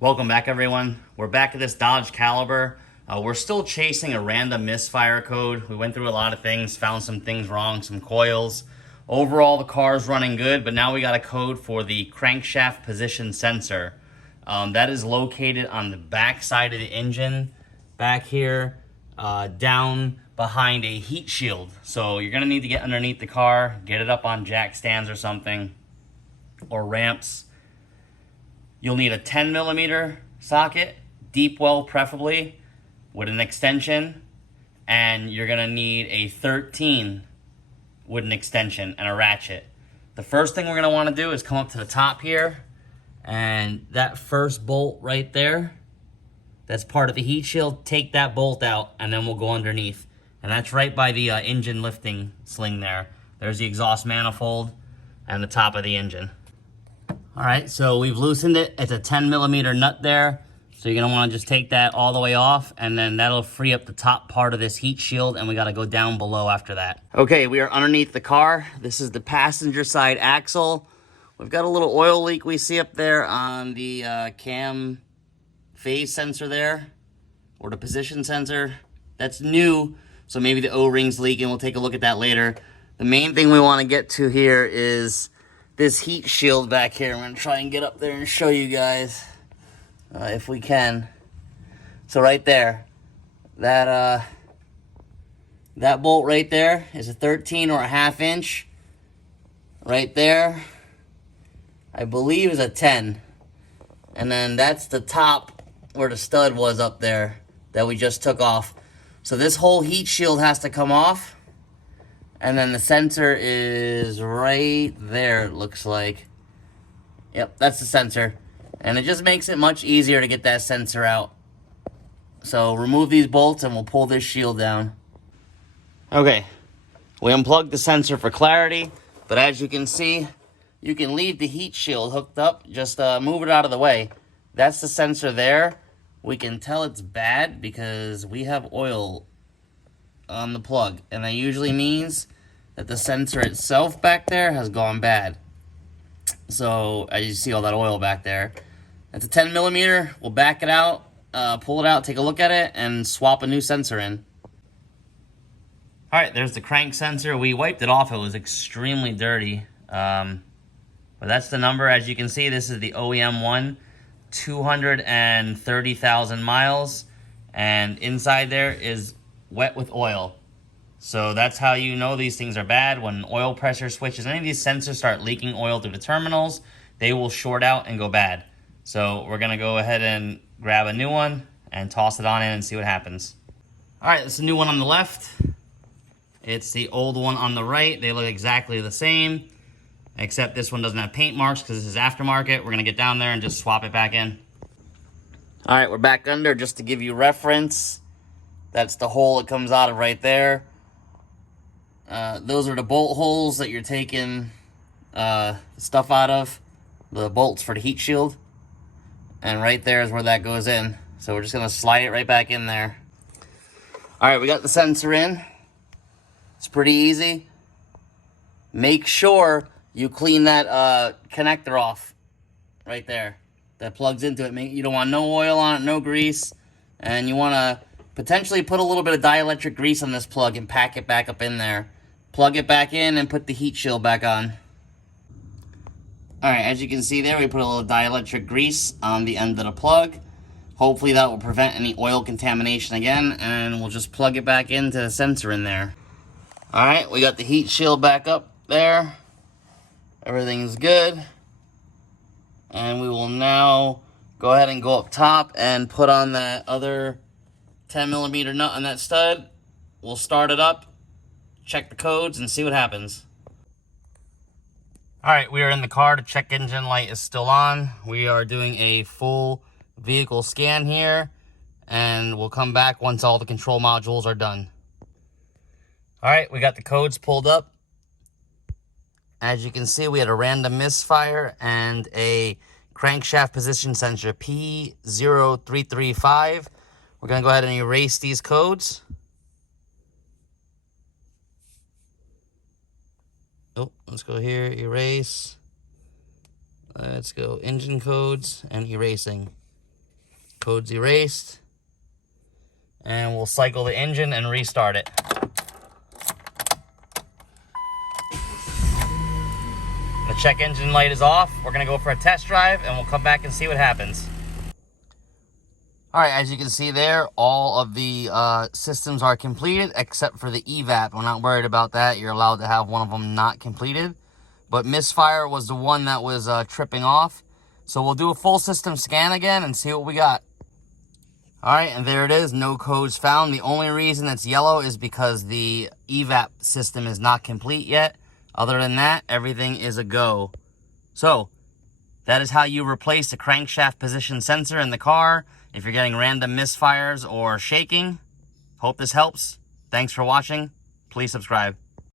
Welcome back, everyone. We're back at this Dodge Caliber. We're still chasing a random misfire code. We went through a lot of things, found some things wrong, some coils. Overall, the car's running good, but now we got a code for the crankshaft position sensor. That is located on the back side of the engine, back here, down behind a heat shield. So you're gonna need to get underneath the car, get it up on jack stands or something, or ramps. You'll need a 10 millimeter socket, deep well preferably, with an extension, and you're gonna need a 13 with an extension and a ratchet. The first thing we're gonna wanna do is come up to the top here, and that first bolt right there, that's part of the heat shield, take that bolt out, and then we'll go underneath. And that's right by the engine lifting sling there. There's the exhaust manifold and the top of the engine. All right, so we've loosened it. It's a 10 millimeter nut there. So you're gonna wanna just take that all the way off, and then that'll free up the top part of this heat shield, and we gotta go down below after that. Okay, we are underneath the car. This is the passenger side axle. We've got a little oil leak we see up there on the cam phase sensor there, or the position sensor. That's new, so maybe the O-ring's leaking. We'll take a look at that later. The main thing we wanna get to here is this heat shield back here. I'm gonna try and get up there and show you guys if we can. So right there, that bolt right there is a 13 or a half inch. Right there, I believe is a 10. And then that's the top where the stud was up there that we just took off. So this whole heat shield has to come off. And then the sensor is right there, it looks like. Yep, that's the sensor. And it just makes it much easier to get that sensor out. So remove these bolts and we'll pull this shield down. Okay, we unplugged the sensor for clarity, but as you can see, you can leave the heat shield hooked up, just move it out of the way. That's the sensor there. We can tell it's bad because we have oil on the plug, and that usually means that the sensor itself back there has gone bad. So as you see all that oil back there, it's a 10 millimeter. We'll back it out, pull it out, take a look at it, and swap a new sensor in. All right, there's the crank sensor. We wiped it off. It was extremely dirty, but that's the number. As you can see, this is the OEM one, 230,000 miles, and inside there is wet with oil. So that's how you know these things are bad. When oil pressure switches, any of these sensors start leaking oil through the terminals, they will short out and go bad. So we're gonna go ahead and grab a new one and toss it on in and see what happens. All right, this is a new one on the left. It's the old one on the right. They look exactly the same, except this one doesn't have paint marks because this is aftermarket. We're gonna get down there and just swap it back in. All right, we're back under just to give you reference. That's the hole it comes out of right there. Those are the bolt holes that you're taking stuff out of, the bolts for the heat shield. And right there is where that goes in. So we're just gonna slide it right back in there. All right, we got the sensor in. It's pretty easy. Make sure you clean that connector off right there that plugs into it. You don't want no oil on it, no grease, and you want to potentially put a little bit of dielectric grease on this plug and pack it back up in there. Plug it back in and put the heat shield back on. All right, as you can see there, we put a little dielectric grease on the end of the plug. Hopefully that will prevent any oil contamination again, and we'll just plug it back into the sensor in there. All right, we got the heat shield back up there. Everything's good. And we will now go ahead and go up top and put on that other 10 millimeter nut on that stud. We'll start it up, check the codes, and see what happens. All right, we are in the car. The check engine light is still on. We are doing a full vehicle scan here, and we'll come back once all the control modules are done. All right, we got the codes pulled up. As you can see, we had a random misfire and a crankshaft position sensor P0335. We're going to go ahead and erase these codes. Oh, let's go here, erase. Let's go engine codes and erasing. code's erased. And we'll cycle the engine and restart it. The check engine light is off. We're gonna go for a test drive and we'll come back and see what happens. All right, as you can see there, all of the systems are completed except for the evap. We're not worried about that. You're allowed to have one of them not completed. But misfire was the one that was tripping off. So we'll do a full system scan again and see what we got. All right, and there it is, no codes found. The only reason it's yellow is because the evap system is not complete yet. Other than that, everything is a go. So, that is how you replace the crankshaft position sensor in the car if you're getting random misfires or shaking. Hope this helps. Thanks for watching. Please subscribe.